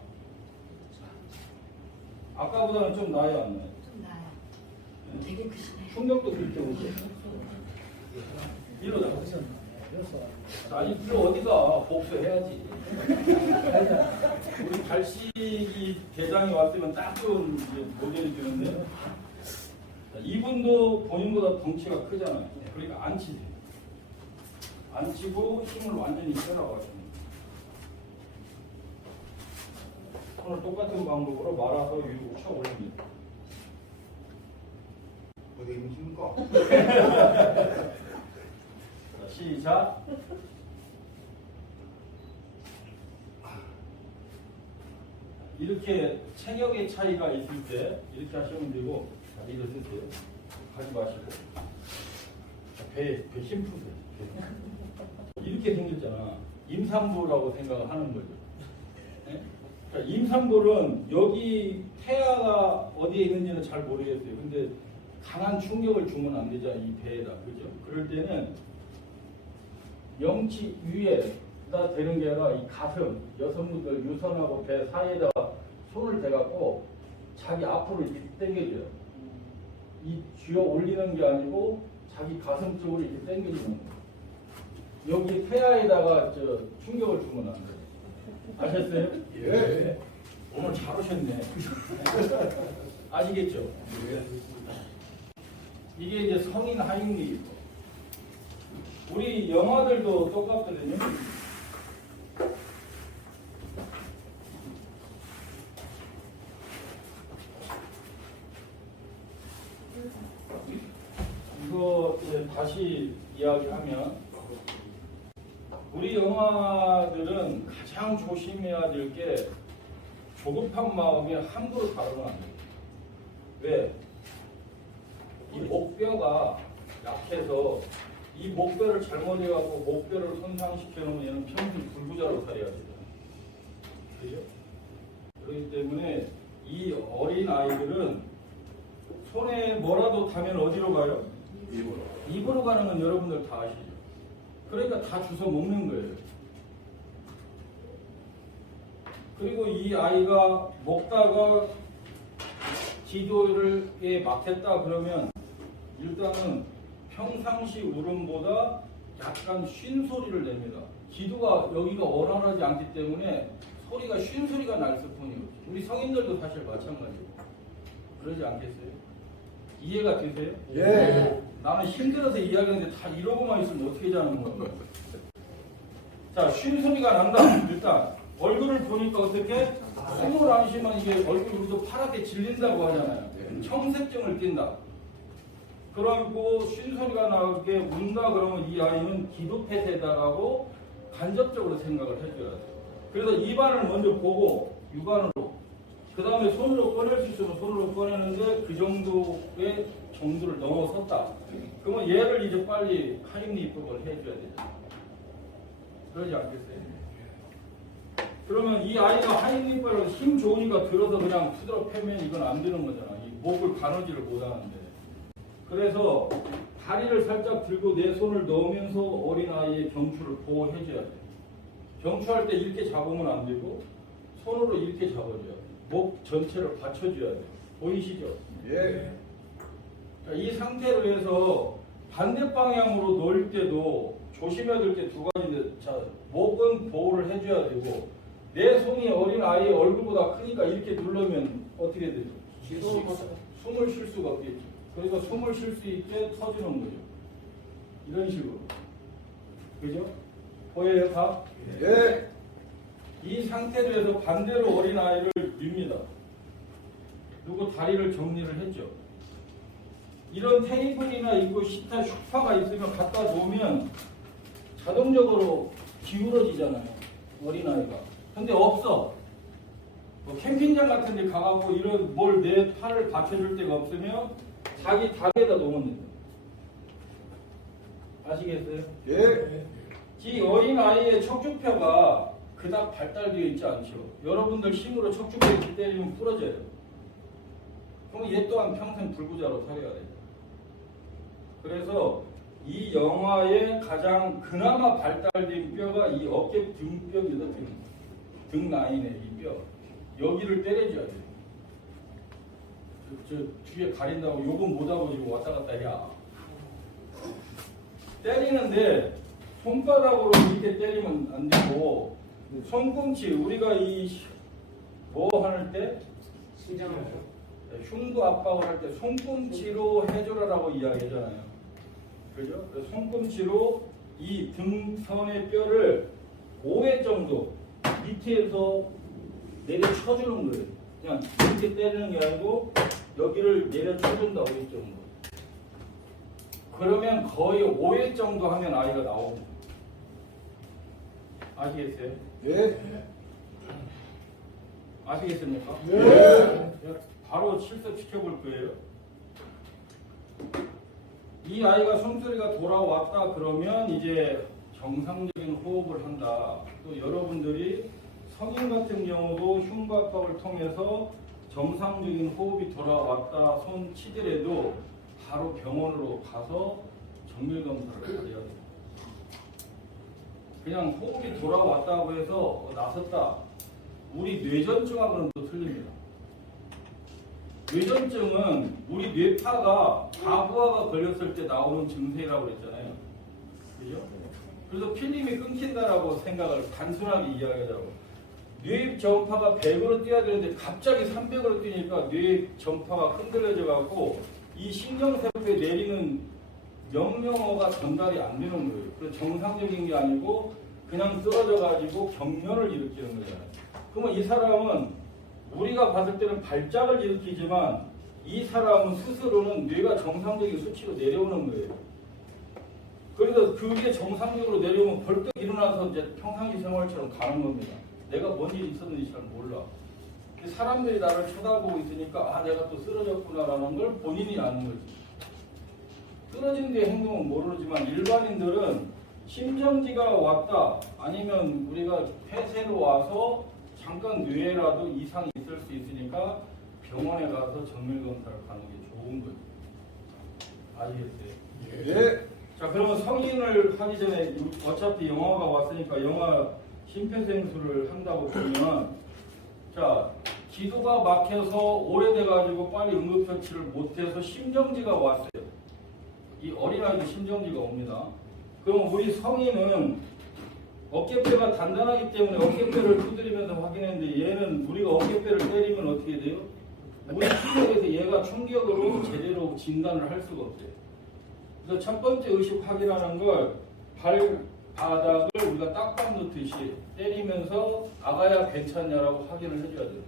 아까보다는 좀 나아요, 안 나아요? 좀 나아요. 되게 크시네. 충격도 그렇게 오죠. 이러다. 아니, 이거 어디가 복수해야지. 우리 발식이 대장이 왔으면 딱 좋은 모델이 되는데, 이분도 본인보다 덩치가 크잖아요. 그러니까 안 치세요. 안 치고 힘을 완전히 빼라고 하십니다. 손을 똑같은 방법으로 말아서 위로 쳐 올립니다. 어디 힘입니까? 자, 시작. 이렇게 체격의 차이가 있을 때 이렇게 하시면 되고, 자, 일어서세요. 하지 마시고. 배 힘 푸세요. 이렇게 생겼잖아. 임산부라고 생각을 하는 거죠. 네? 자, 임산부는 여기 태아가 어디에 있는지는 잘 모르겠어요. 근데 강한 충격을 주면 안 되죠. 이 배에다. 그죠? 그럴 때는 명치 위에다 대는 게 아니라 이 가슴, 여성분들 유선하고 배 사이에다가 손을 대갖고 자기 앞으로 이렇게 당겨줘요. 이 쥐어 올리는 게 아니고 자기 가슴 쪽으로 이렇게 당겨주는 거예요. 여기 태아에다가 충격을 주면 안 돼요. 아셨어요? 예. 오늘 잘 오셨네. 아시겠죠? 이게 이제 성인 하익리이고, 우리 영화들도 똑같거든요. 이거 이제 다시 이야기하면, 우리 영화들은 가장 조심해야 될 게 조급한 마음에 함부로 다루면 안 돼요. 왜? 이 목뼈가 약해서 이 목뼈를 잘못해갖고 목뼈를 손상시켜 놓으면 얘는 평생 불구자로 살아야 되잖아요. 그죠? 그렇기 때문에 이 어린 아이들은 손에 뭐라도 닿으면 어디로 가요? 입으로 가는 건 여러분들 다 아시죠? 그러니까 다 주워 먹는 거예요. 그리고 이 아이가 먹다가 기도에 막혔다 그러면 일단은 평상시 울음보다 약간 쉰 소리를 냅니다. 기도가 여기가 원활하지 않기 때문에 소리가 쉰 소리가 날 뿐이에요. 우리 성인들도 사실 마찬가지예요. 그러지 않겠어요? 이해가 되세요? 예. 나는 힘들어서 이야기하는데 다 이러고만 있으면 어떻게 자는 거야? 자, 쉰 소리가 난다. 일단 얼굴을 보니까 어떻게? 숨을 안 쉬면 이게 얼굴도 파랗게 질린다고 하잖아요. 청색증을 띈다. 그러고 쉰 소리가 나게 운다 그러면 이 아이는 기도 폐쇄다라고 간접적으로 생각을 해줘야 돼요. 그래서 입안을 먼저 보고 육안으로, 그 다음에 손으로 꺼낼 수 있으면 손으로 꺼내는데 그 정도의 정도를 넘어섰다. 그러면 얘를 이제 빨리 하임리 입법을 해줘야 되죠. 그러지 않겠어요? 그러면 이 아이가 하임리 입법을 힘 좋으니까 들어서 그냥 푸드러 패면 이건 안 되는 거잖아. 이 목을 가누지를 못하는데. 그래서 다리를 살짝 들고 내 손을 넣으면서 어린아이의 경추를 보호해줘야 돼. 경추할 때 이렇게 잡으면 안 되고 손으로 이렇게 잡아줘야 돼. 목 전체를 받쳐줘야 돼. 보이시죠? 예. 자, 이 상태로 해서 반대 방향으로 놓을 때도 조심해야 될 게 두 가지인데, 자, 목은 보호를 해줘야 되고, 내 손이 어린 아이의 얼굴보다 크니까 이렇게 누르면 어떻게 되죠? 숨을 쉴 수가 없겠죠. 그러니까 숨을 쉴 수 있게 터주는 거죠. 이런 식으로. 그죠? 보여요, 다? 예. 이 상태로 해서 반대로 어린 아이를 밉니다. 그리고 다리를 정리를 했죠. 이런 테이블이나 있고 시타 쇼파가 있으면 갖다 놓으면 자동적으로 기울어지잖아요. 어린아이가. 근데 없어. 뭐 캠핑장 같은 데 가갖고 이런 뭘 내 팔을 받쳐줄 데가 없으면 자기 다리에다 놓으면 돼요. 아시겠어요? 예. 이 어린아이의 척추뼈가 그닥 발달되어 있지 않죠. 여러분들 힘으로 척추뼈 이렇게 때리면 부러져요. 그럼 얘 또한 평생 불구자로 살아야 돼요. 그래서 이 영화의 가장 그나마 발달된 뼈가 이 어깨 등뼈입니다. 등 라인의 이 뼈. 여기를 때려줘야 돼요. 저 뒤에 가린다고 요건 못하고 지금 왔다 갔다 해야. 때리는데 손바닥으로 이렇게 때리면 안 되고 손꿈치 우리가 이 뭐 할 때 흉부 압박을 할 때 손꿈치로 해줘라라고 이야기하잖아요. 그죠? 그래서 손꿈치로 이 등선의 뼈를 5회 정도 밑에서 내려 쳐주는 거예요. 그냥 이렇게 때리는 게 아니고 여기를 내려 쳐준다고 이 정도. 그러면 거의 5회 정도 하면 아이가 나옵니다. 아시겠어요? 예. 아시겠습니까? 네. 바로 실습 시켜볼 거예요. 이 아이가 숨소리가 돌아왔다 그러면 이제 정상적인 호흡을 한다. 또 여러분들이 성인 같은 경우도 흉부 압박을 통해서 정상적인 호흡이 돌아왔다 손 치더라도 바로 병원으로 가서 정밀 검사를 해야 돼요. 그냥 호흡이 돌아왔다고 해서 나섰다. 우리 뇌전증하고는 또 틀립니다. 뇌전증은 우리 뇌파가 과부하가 걸렸을 때 나오는 증세라고 그랬잖아요. 그죠? 그래서 필름이 끊긴다라고 생각을 단순하게 이야기하자고. 뇌 전파가 100으로 뛰어야 되는데 갑자기 300으로 뛰니까 뇌 전파가 흔들려져 갖고 이 신경세포에 내리는 명령어가 전달이 안 되는 거예요. 그래서 정상적인 게 아니고 그냥 쓰러져 가지고 경련을 일으키는 거잖아요. 그러면 이 사람은 우리가 봤을 때는 발작을 일으키지만 이 사람은 스스로는 뇌가 정상적인 수치로 내려오는 거예요. 그래서 그게 정상적으로 내려오면 벌떡 일어나서 이제 평상시 생활처럼 가는 겁니다. 내가 뭔 일이 있었는지 잘 몰라. 사람들이 나를 쳐다보고 있으니까 아 내가 또 쓰러졌구나라는 걸 본인이 아는 거지. 쓰러진 뒤의 행동은 모르지만 일반인들은 심정지가 왔다 아니면 우리가 폐쇄로 와서 잠깐 뇌에라도 이상이 있을 수 있으니까 병원에 가서 정밀검사를 가는 게 좋은 거죠. 아시겠어요? 예. 자 그러면 성인을 하기 전에 어차피 영화가 왔으니까 영화 심폐소생술을 한다고 보면 자 기도가 막혀서 오래돼가지고 빨리 응급처치를 못해서 심정지가 왔어요. 이 어린아이도 심정지가 옵니다. 그럼 우리 성인은 어깨뼈가 단단하기 때문에 어깨뼈를 두드리면서 확인했는데 얘는 우리가 어깨뼈를 때리면 어떻게 돼요? 우리 충격에서 얘가 충격으로 제대로 진단을 할 수가 없어요. 그래서 첫 번째 의식 확인하는 걸 발바닥을 우리가 딱밤 놓듯이 때리면서 아가야 괜찮냐라고 확인을 해줘야 돼요.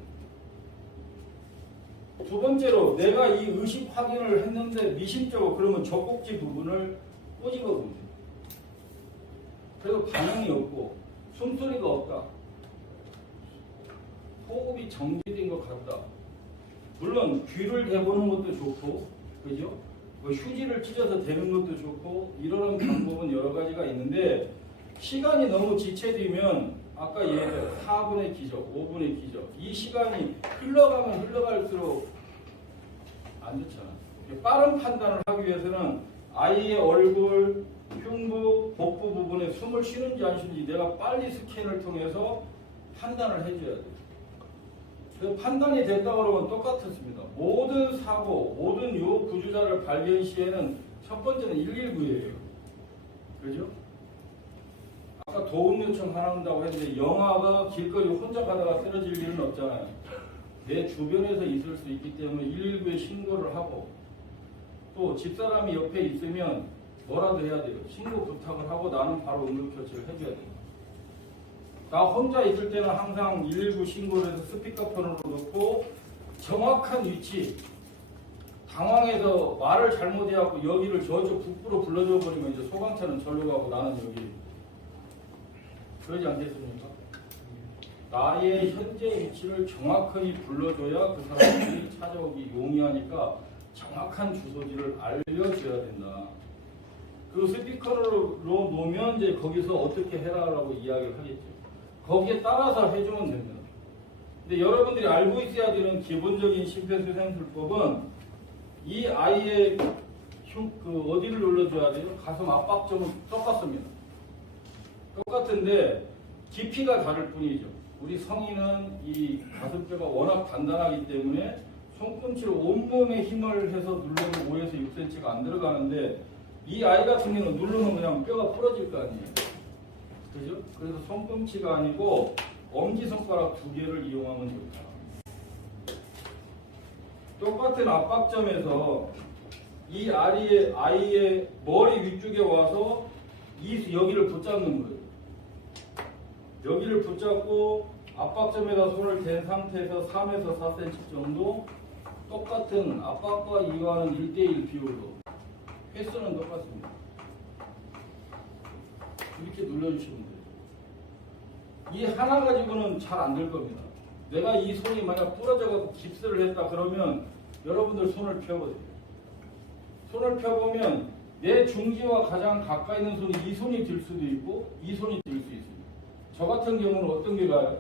두 번째로 내가 이 의식 확인을 했는데 미심쩍어 그러면 젖꼭지 부분을 꼬집어 보세요. 그래도 반응이 없고 숨소리가 없다. 호흡이 정지된 것 같다. 물론 귀를 대보는 것도 좋고 그죠? 뭐 휴지를 찢어서 대는 것도 좋고 이러는 방법은 여러 가지가 있는데 시간이 너무 지체되면 아까 얘기했던 4분의 기적, 5분의 기적 이 시간이 흘러가면 흘러갈수록 안 좋잖아. 빠른 판단을 하기 위해서는 아이의 얼굴, 흉부, 복부 부분에 숨을 쉬는지 안 쉬는지 내가 빨리 스캔을 통해서 판단을 해줘야 돼. 그 판단이 됐다고 그러면 똑같았습니다. 모든 사고, 모든 요 구조자를 발견 시에는 첫 번째는 119예요. 그죠? 아까 도움 요청한다고 했는데 영화가 길거리 혼자 가다가 쓰러질 일은 없잖아요. 내 주변에서 있을 수 있기 때문에 119에 신고를 하고 또 집사람이 옆에 있으면 뭐라도 해야 돼요. 신고 부탁을 하고 나는 바로 응급처치를 해줘야 돼요. 나 혼자 있을 때는 항상 119 신고를 해서 스피커폰으로 넣고 정확한 위치 당황해서 말을 잘못해갖고 여기를 저쪽 북부로 불러줘 버리면 이제 소방차는 절로 가고 나는 여기 그러지 않겠습니까? 나의 현재 위치를 정확하게 불러줘야 그 사람들이 찾아오기 용이하니까 정확한 주소지를 알려줘야 된다. 그 스피커로 놓으면 이제 거기서 어떻게 해라라고 이야기를 하겠죠. 거기에 따라서 해주면 됩니다. 근데 여러분들이 알고 있어야 되는 기본적인 심폐소생술법은 이 아이의 어디를 눌러줘야 돼요? 가슴 압박점은 똑같습니다. 똑같은데 깊이가 다를 뿐이죠. 우리 성인은 이 가슴뼈가 워낙 단단하기 때문에 손꿈치로 온몸에 힘을 해서 눌러도 5에서 6cm가 안 들어가는데 이 아이 같은 경우는 누르면 그냥 뼈가 부러질 거 아니에요. 그죠? 그래서 손꿈치가 아니고 엄지손가락 2개를 이용하면 좋다. 똑같은 압박점에서 이 아이의 머리 위쪽에 와서 여기를 붙잡는 거예요. 여기를 붙잡고 압박점에다 손을 댄 상태에서 3에서 4cm 정도 똑같은 압박과 이완은 1대1 비율로 횟수는 똑같습니다. 이렇게 눌러주시면 돼요. 이 하나 가지고는 잘 안 될 겁니다. 내가 이 손이 만약 부러져갖고 깁스를 했다 그러면 여러분들 손을 펴보세요. 손을 펴보면 내 중지와 가장 가까이 있는 손이 이 손이 들 수도 있고 이 손이 들 수 있습니다. 저 같은 경우는 어떤 게 가요?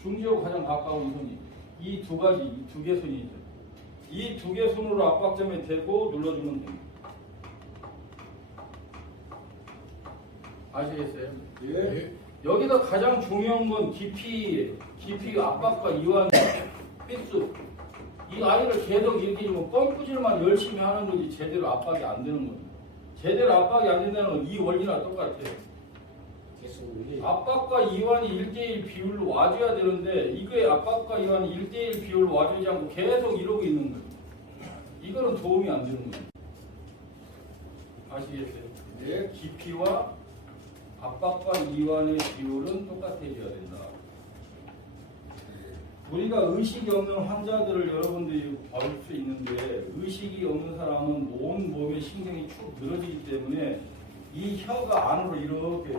중지하고 가장 가까운 손이 이 두 가지, 이 두 개 손이 있죠. 이 두 개 손으로 압박점에 대고 눌러주면 됩니다. 아시겠어요? 예. 여기서 가장 중요한 건 깊이 압박과 이완 횟수. 이 아이를 계속 이렇게 좀 펌프질만 열심히 하는 거지 제대로 압박이 안 되는 겁니다. 제대로 압박이 안 된다는 건 이 원리나 똑같아요. 압박과 이완이 1대1 비율로 와줘야 되는데 이거의 압박과 이완이 1대1 비율로 와주지 않고 계속 이러고 있는 거예요. 이거는 도움이 안 되는 거예요. 아시겠어요? 네, 깊이와 압박과 이완의 비율은 똑같아져야 된다. 우리가 의식이 없는 환자들을 여러분들이 볼 수 있는데 의식이 없는 사람은 온 몸의 신경이 축 늘어지기 때문에 이 혀가 안으로 이렇게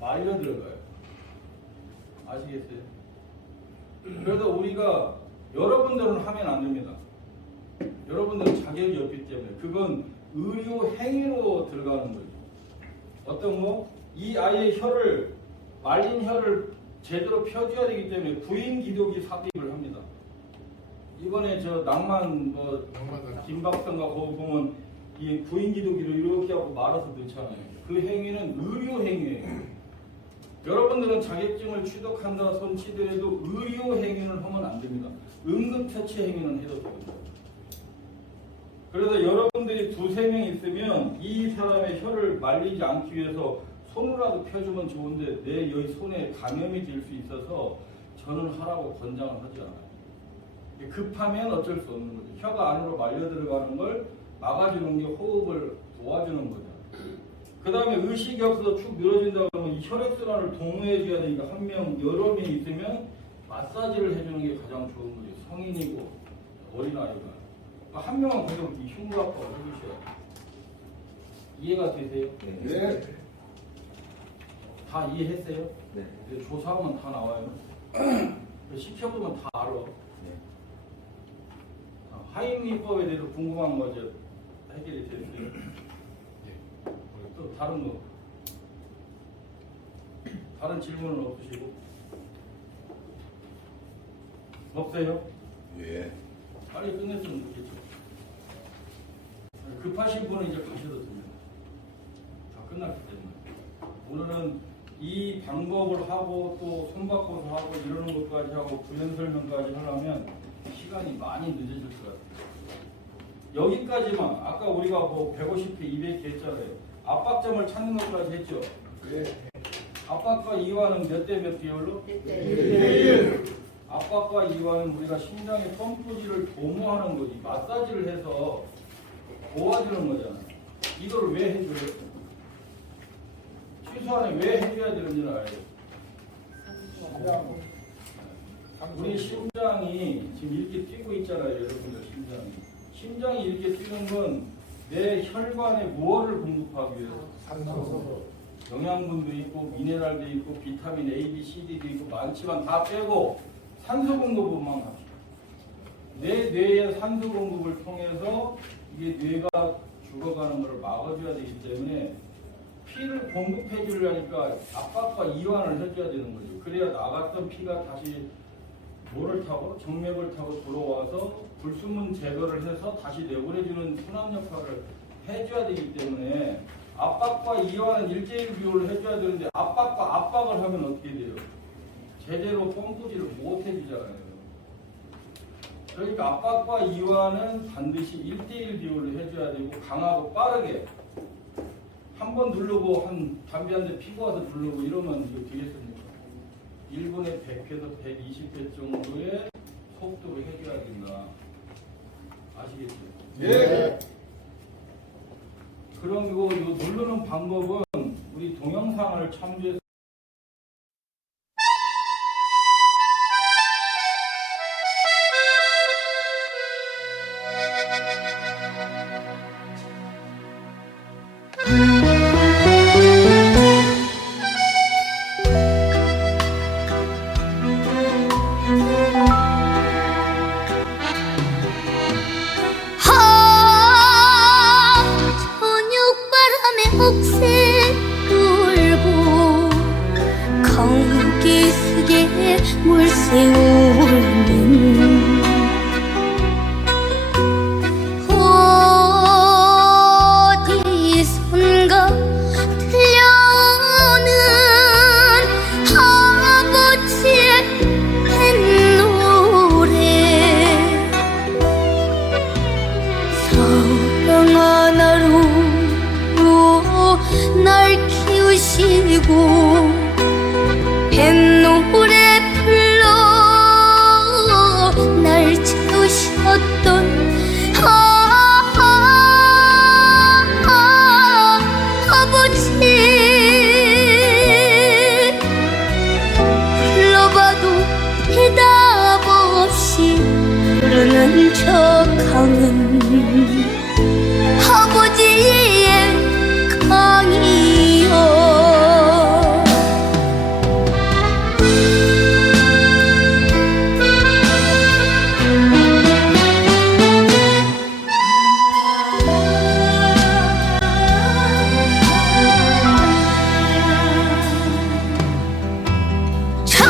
말려 들어가요. 아시겠어요? 그래서 우리가 여러분들은 하면 안 됩니다. 여러분들은 자격이 없기 때문에 그건 의료 행위로 들어가는 거죠. 어떤 거? 이 아이의 혀를 말린 혀를 제대로 펴줘야 되기 때문에 구인 기도기 삽입을 합니다. 이번에 저 낭만 김박사가 거기 보면 이 구인 기도기를 이렇게 하고 말아서 넣잖아요. 그 행위는 의료 행위예요. 여러분들은 자격증을 취득한다 손 치더라도 의료 행위는 하면 안 됩니다. 응급처치 행위는 해도 됩니다. 그래서 여러분들이 2-3명 있으면 이 사람의 혀를 말리지 않기 위해서 손으로라도 펴주면 좋은데 내 여기 손에 감염이 될 수 있어서 저는 하라고 권장을 하지 않아요. 급하면 어쩔 수 없는 거죠. 혀가 안으로 말려 들어가는 걸 막아주는 게 호흡을 도와주는 거죠. 그 다음에 의식이 없어서 축 늘어진다고 하면 이 혈액순환을 동호해 줘야 되니까 한 명, 여러 명 있으면 마사지를 해주는 게 가장 좋은 거죠. 성인이고 어린아이가. 한 명은 계속 이 흉부압박을 해주셔야 돼요. 이해가 되세요? 네. 다 이해했어요? 네. 조사하면 다 나와요. 시켜보면 다 알아. 하임리법에 대해서 궁금한 거 이제 해결이 됐어요. 또 다른 거. 다른 질문은 없으시고? 없어요? 예. 빨리 끝냈으면 좋겠죠. 급하신 분은 이제 가셔도 됩니다. 다 끝났기 때문에. 오늘은 이 방법을 하고 또 손바꿔서 하고 이러는 것까지 하고 부연 설명까지 하려면 시간이 많이 늦어질 것 같아요. 여기까지만 아까 우리가 뭐 150회, 200회 했잖아요. 압박점을 찾는 것까지 했죠. 네. 압박과 이완은 몇 대 몇 비율로? 1대1. 압박과 이완은 우리가 심장의 펌프질을 도모하는 거지 마사지를 해서 도와주는 거잖아요. 이걸 왜 해줘요? 최소한에 왜 해줘야 되는지는 알아요. 우리 심장이 지금 이렇게 뛰고 있잖아요. 여러분들 심장이 이렇게 뛰는 건 내 혈관에 무엇을 공급하기 위해서? 산소. 영양분도 있고 미네랄도 있고 비타민 A, B, C, D도 있고 많지만 다 빼고 산소 공급만 합시다. 내 뇌의 산소 공급을 통해서 이게 뇌가 죽어가는 것을 막아줘야 되기 때문에 피를 공급해 주려니까 압박과 이완을 해줘야 되는 거죠. 그래야 나갔던 피가 다시 뭐를 타고 정맥을 타고 들어와서 불순물 제거를 해서 다시 내보내주는 순환 역할을 해줘야 되기 때문에 압박과 이완은 1대1 비율을 해줘야 되는데 압박과 압박을 하면 어떻게 돼요? 제대로 펌프질을 못 해주잖아요. 그러니까 압박과 이완은 반드시 1대1 비율로 해줘야 되고 강하고 빠르게 한 번 누르고 담배 한 대 피고 와서 누르고 이러면 이거 되겠습니까? 1분에 100회에서 120회 정도의 속도로 해줘야 된다. 아시겠죠? 예. 그리고 이 누르는 방법은 우리 동영상을 참조해서 억새 울고 강기 속에 물새 울는 어디선가 들려오는 아버지의 뱃노래 사랑 하나로 날 키우시고 뱃노래 불러 날 채우셨던 아버지 불러봐도 대답 없이 흐르는 저 강은 아버지의 강이여 저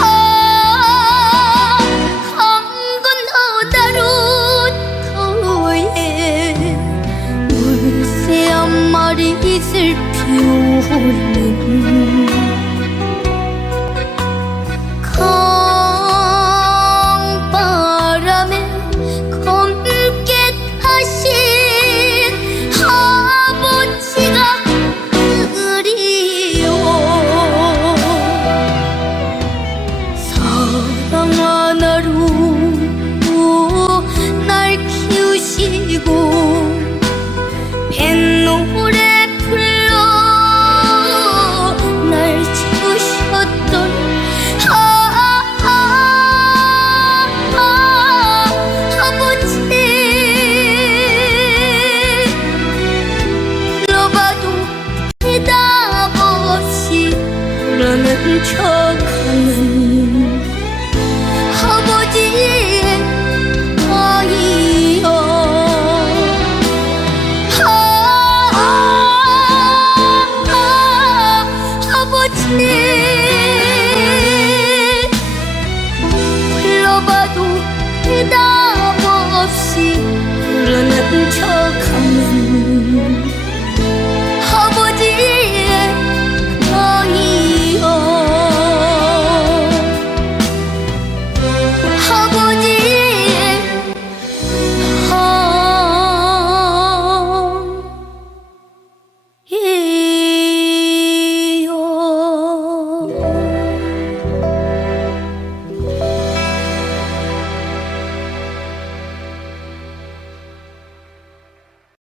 강건 너다로 터에 물새 한 마리 슬피 울는 강바람에 검게 타신 아버지가 그리워 사랑 하나로 날 키우시고